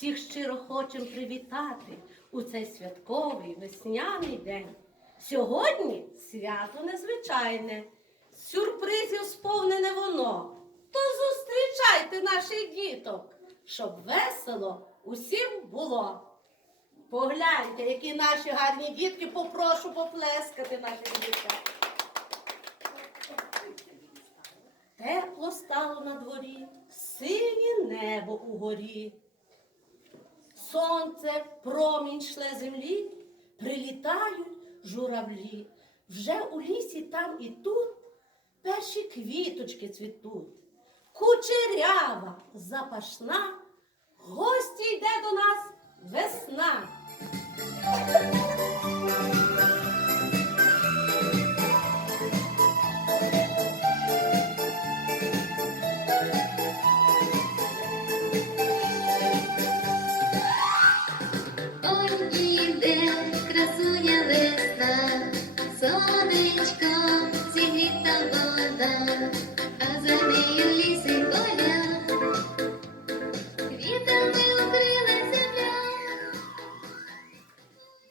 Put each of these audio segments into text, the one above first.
Всіх щиро хочемо привітати у цей святковий весняний день. Сьогодні свято незвичайне, сюрпризів сповнене воно. То зустрічайте наших діток, щоб весело усім було. Погляньте, які наші гарні дітки, попрошу поплескати наших дітей. Тепло стало на дворі, синє небо угорі. Сонце промінь шле землі, прилітають журавлі. Вже у лісі там і тут перші квіточки цвітуть. Кучерява, запашна, гості йде до нас весна. Сонечко зігріта вода, а за нею ліс поля, квітами укрила земля.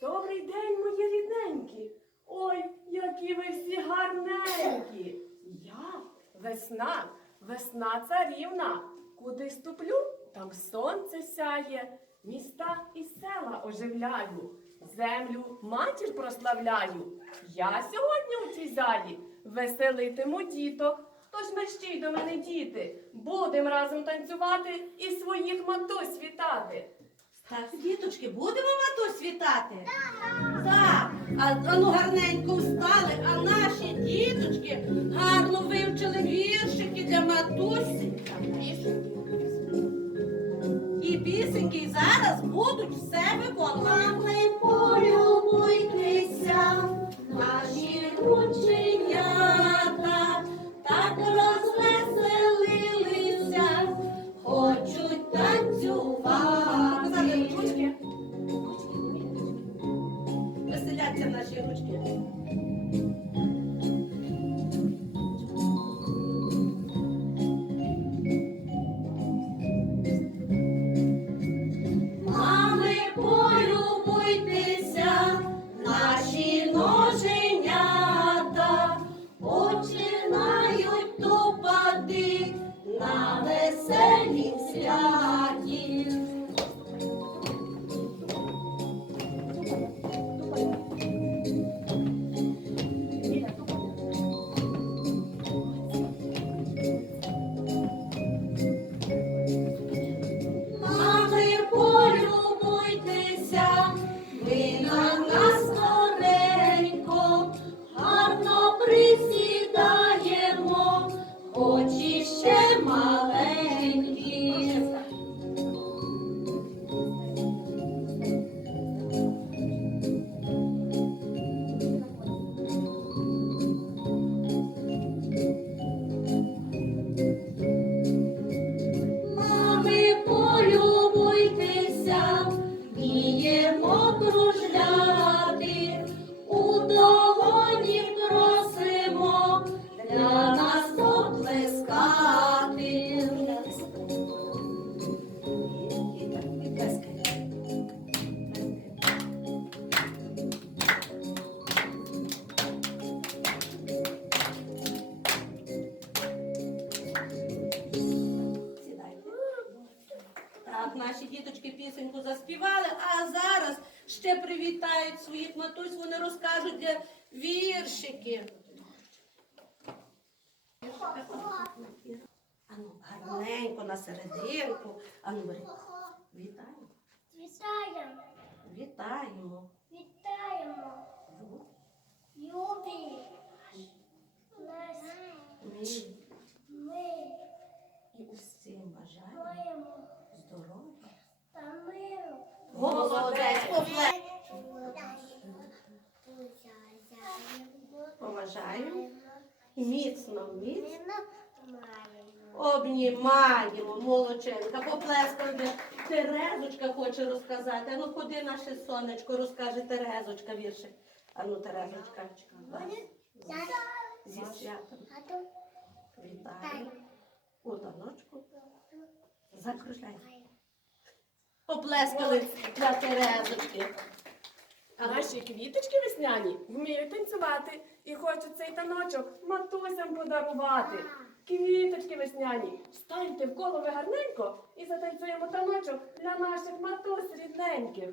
Добрий день, мої рідненькі. Ой, які ви всі гарненькі. Я весна, весна царівна. Куди ступлю, там сонце сяє, міста і села оживляю, землю матір прославляю. Я сьогодні у цій залі веселитиму діток. Тож мерщій до мене, діти, будем разом танцювати і своїх матусь вітати. Так, діточки, будемо матусь вітати? Так. А, а ну гарненько встали, а наші діточки гарно вивчили віршики для матусі. І пісеньки і зараз будуть you. Ми і усім бажаємо здоров'я. та миру. Молодець. Поважаємо. Міцно, міцно. Обнімаємо, молодчинка, поплескаємо. Терезочка хоче розказати. Ану, ходи наше сонечко, розкаже Терезочка віршик. Ану, Терезочка. Зі святом. Вітаю. У доночку. Закружляй. Поплескали для Терезочки. А наші квіточки весняні вміють танцювати і хочуть цей таночок матусям подарувати. Квіточки весняні, встаньте в коло ви гарненько і затанцюємо таночок для наших матус рідненьких.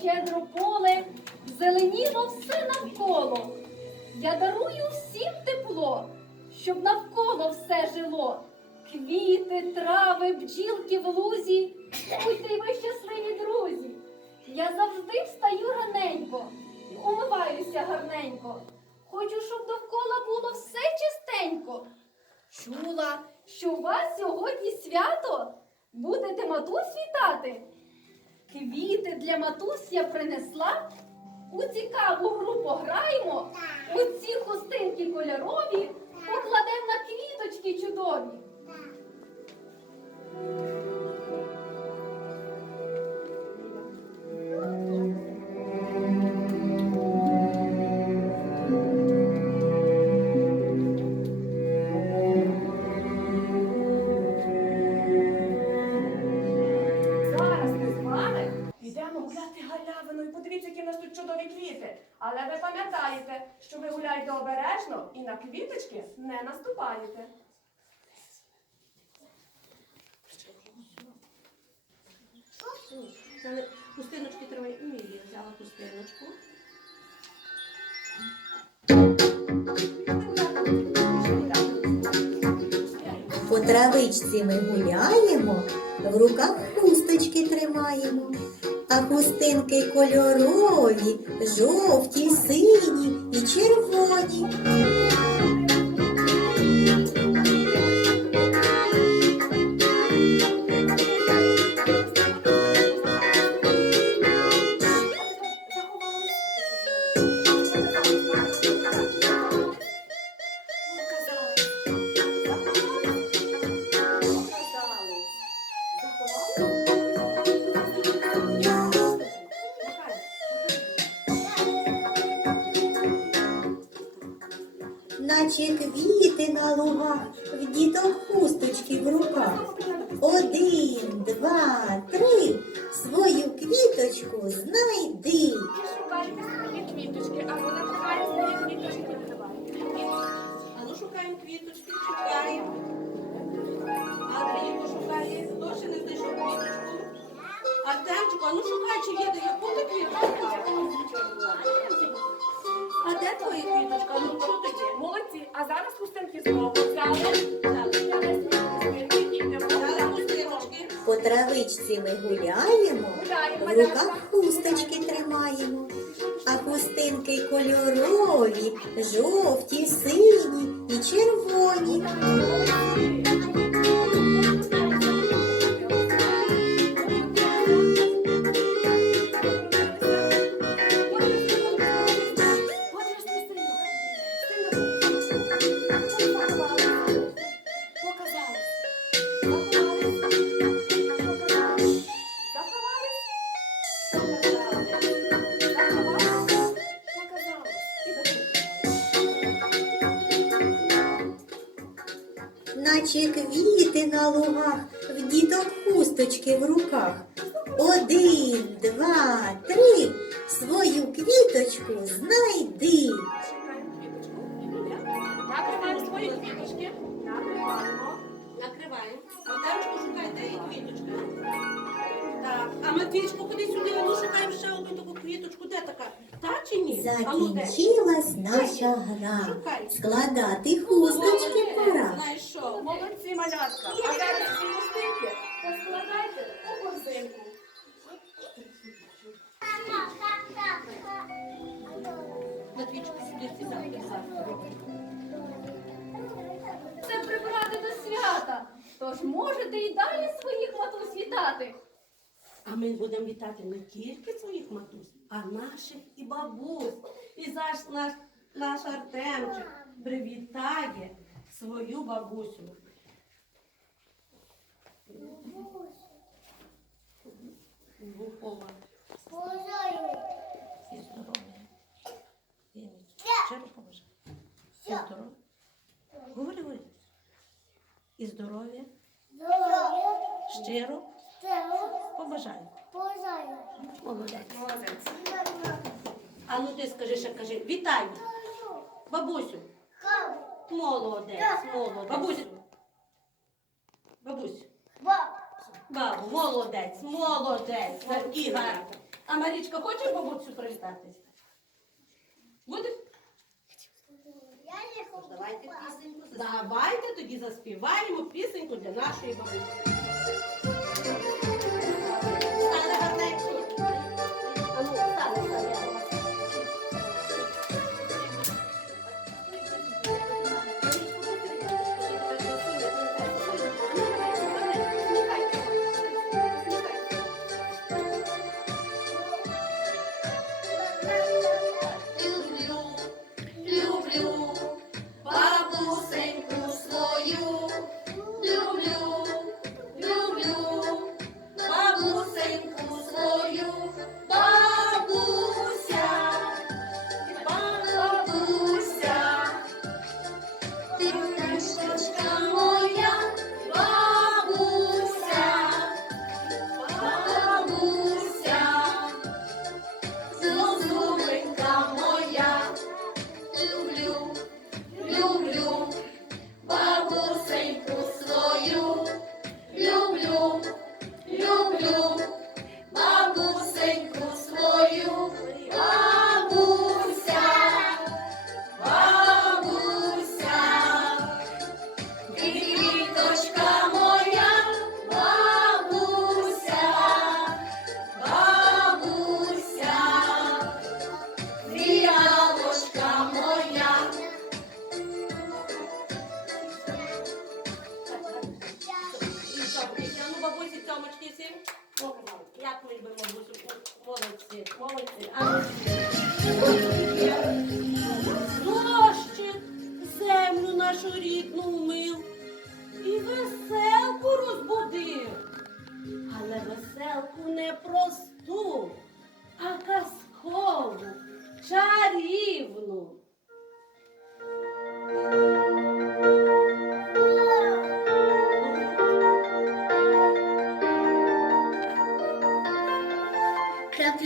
щедро поле, зеленіло все навколо. Я дарую всім тепло, щоб навколо все жило. Квіти, трави, бджілки в лузі. Будьте ви щасливі друзі. Я завжди встаю раненько, умиваюся гарненько. Хочу, щоб довкола було все чистенько. Чула, що у вас сьогодні свято будете матусь вітати. Квіти для матусь я принесла. У цікаву гру пограємо. У ці хустинки кольорові покладемо на квіточки чудові. Взяли хустиночки тримай. Мілі взяла хустиночку. По травичці ми гуляємо, в руках хусточки тримаємо, а хустинки кольорові, жовті, сині і червоні. Квіти на лугах, в діток хусточки в руках. Один, два, три, свою квіточку знайди. Шукайте свої квіточки, або накриває свої квіточки. А ну шукаємо квіточки, чекаємо. Андрійко шукає, досі не знайшов квіточку. Артемчику, а ну шукай, чи є де яку квіточку? А де твоя квіточка? Ну що тоді? Молодці, а зараз хустинки знову взяли. По травичці ми гуляємо, Гуляємо, в руках хусточки тримаємо, а хустинки кольорові, жовті, сині і червоні. Хусточки в руках. Один, два, три, свою квіточку знайди. Накриваємо свої квіточки. Накриваємо. Накриваємо. Де є квіточка? Так. А Матвійчику, ходи сюди, а ну шукаємо ще одну таку квіточку. Де така? Та чи ні? Ну? Закінчилась наша гра. Шукай. Складати хусточки пора. Знайшов. Молодці, малятка. А зараз ці хустинки Тож можете і далі своїх матусь вітати. А ми будемо вітати не тільки своїх матусь, а наших і бабусь. І зараз наш, наш Артемчик привітає свою бабусю. Глухова і здоров'я. І Щиро побажаю. І здоров'я. І здоров'я. Щиро побажаю. Молодець. Молодець. А ну ти скажи, ще кажи, вітай, бабусю. Молодець, молодець. Бабусю. Бабусю. Бабу, молодець, молодець. Гарні. А Марічка, хочеш бабусю привітатися? Будеш? Я Давайте пісеньку Давайте тоді заспіваємо пісеньку для нашої бабусі. Стали гарненько.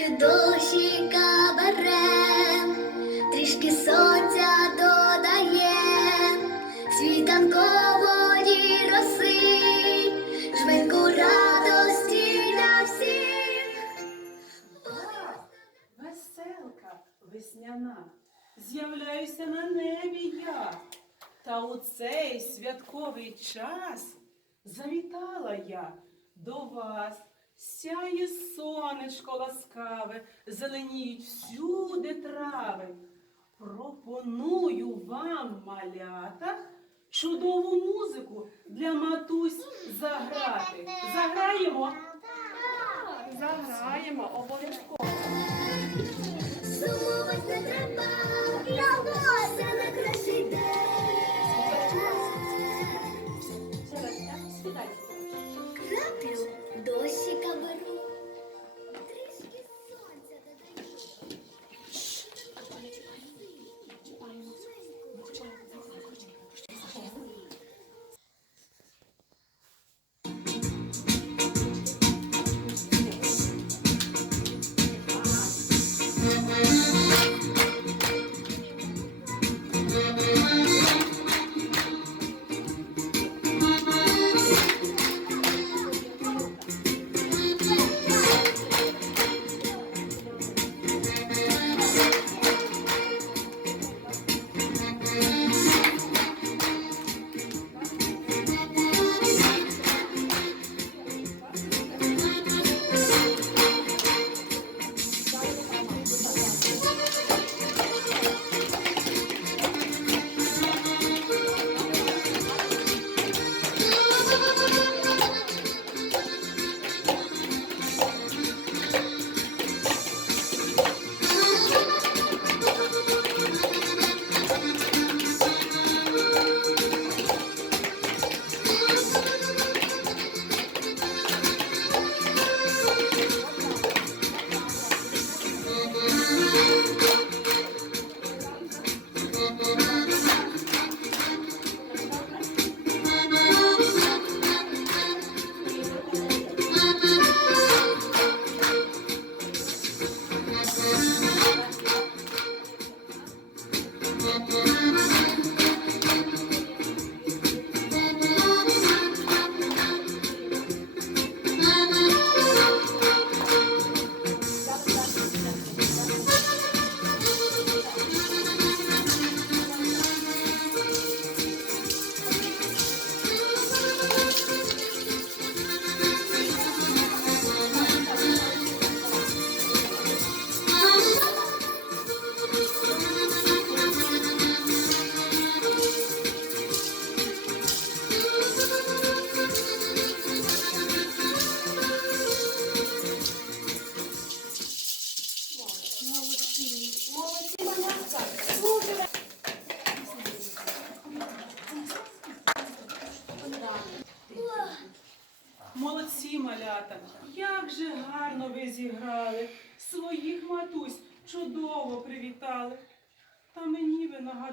Краплю дощика трішки сонця додаєм, світанкової роси, жменьку радості для всіх. Веселка весняна, з'являюся на небі я. Та у цей святковий час завітала я до вас. Сяє сонечко ласкаве, зеленіють всюди трави. Пропоную вам, малята, чудову музику для матусь заграти. Заграємо. Заграємо обов'язково.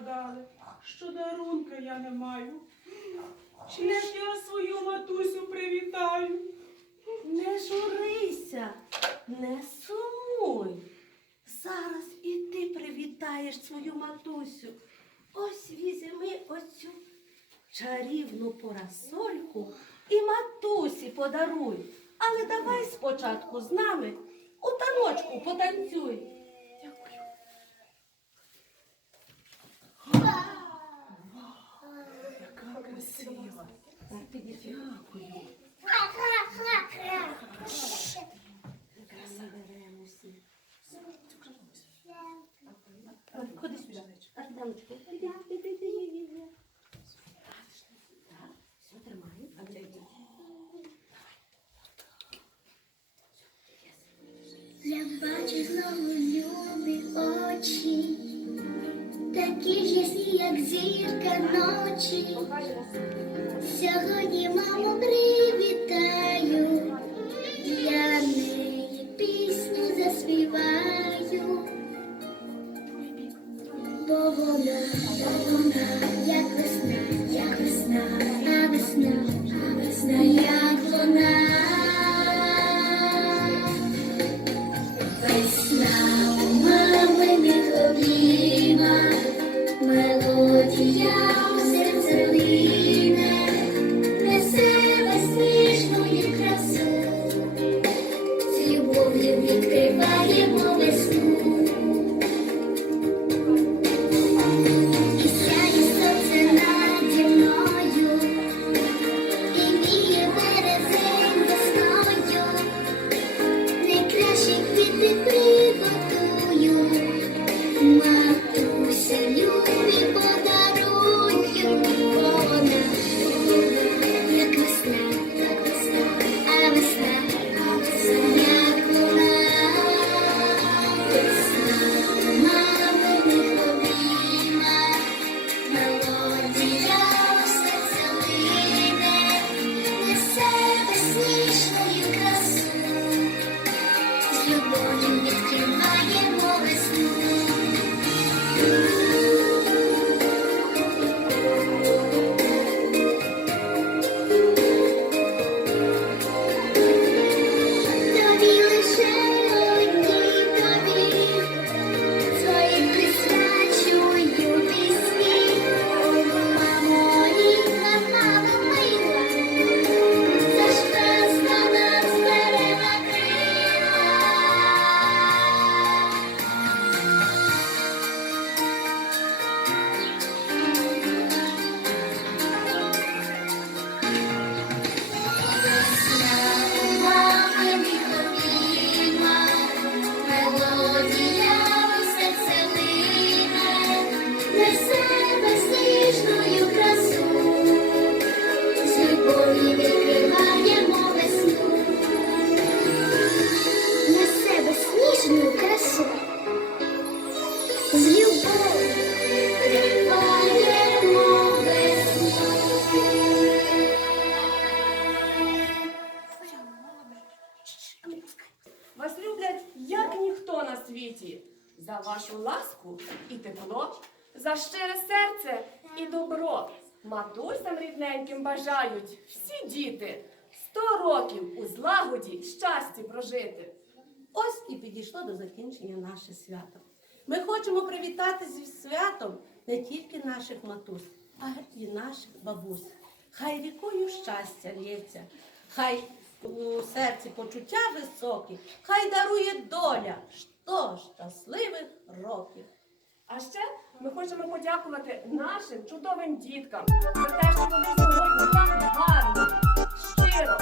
Ви нагадали, що дарунка я не маю. Чи ж я свою матусю привітаю? Не журися, не сумуй. Зараз і ти привітаєш свою матусю. Ось візьми оцю чарівну парасольку і матусі подаруй. Але давай спочатку з нами у таночку потанцюй. Бачу знову любі очі, такі ж ясні, як зірка ночі. Сьогодні маму привітаю, я неї пісню заспіваю, бо вона, бо вона, як весна, як весна, а весна, а весна, як за щире серце і добро. Матусям рідненьким бажають всі діти сто років у злагоді щасті прожити. Ось і підійшло до закінчення наше свято. Ми хочемо привітати зі святом не тільки наших матусь, а й наших бабусь. Хай рікою щастя лється, хай у серці почуття високі, хай дарує доля сто щасливих років. А ще ми хочемо подякувати нашим чудовим діткам за те, що вони сьогодні так гарно, щиро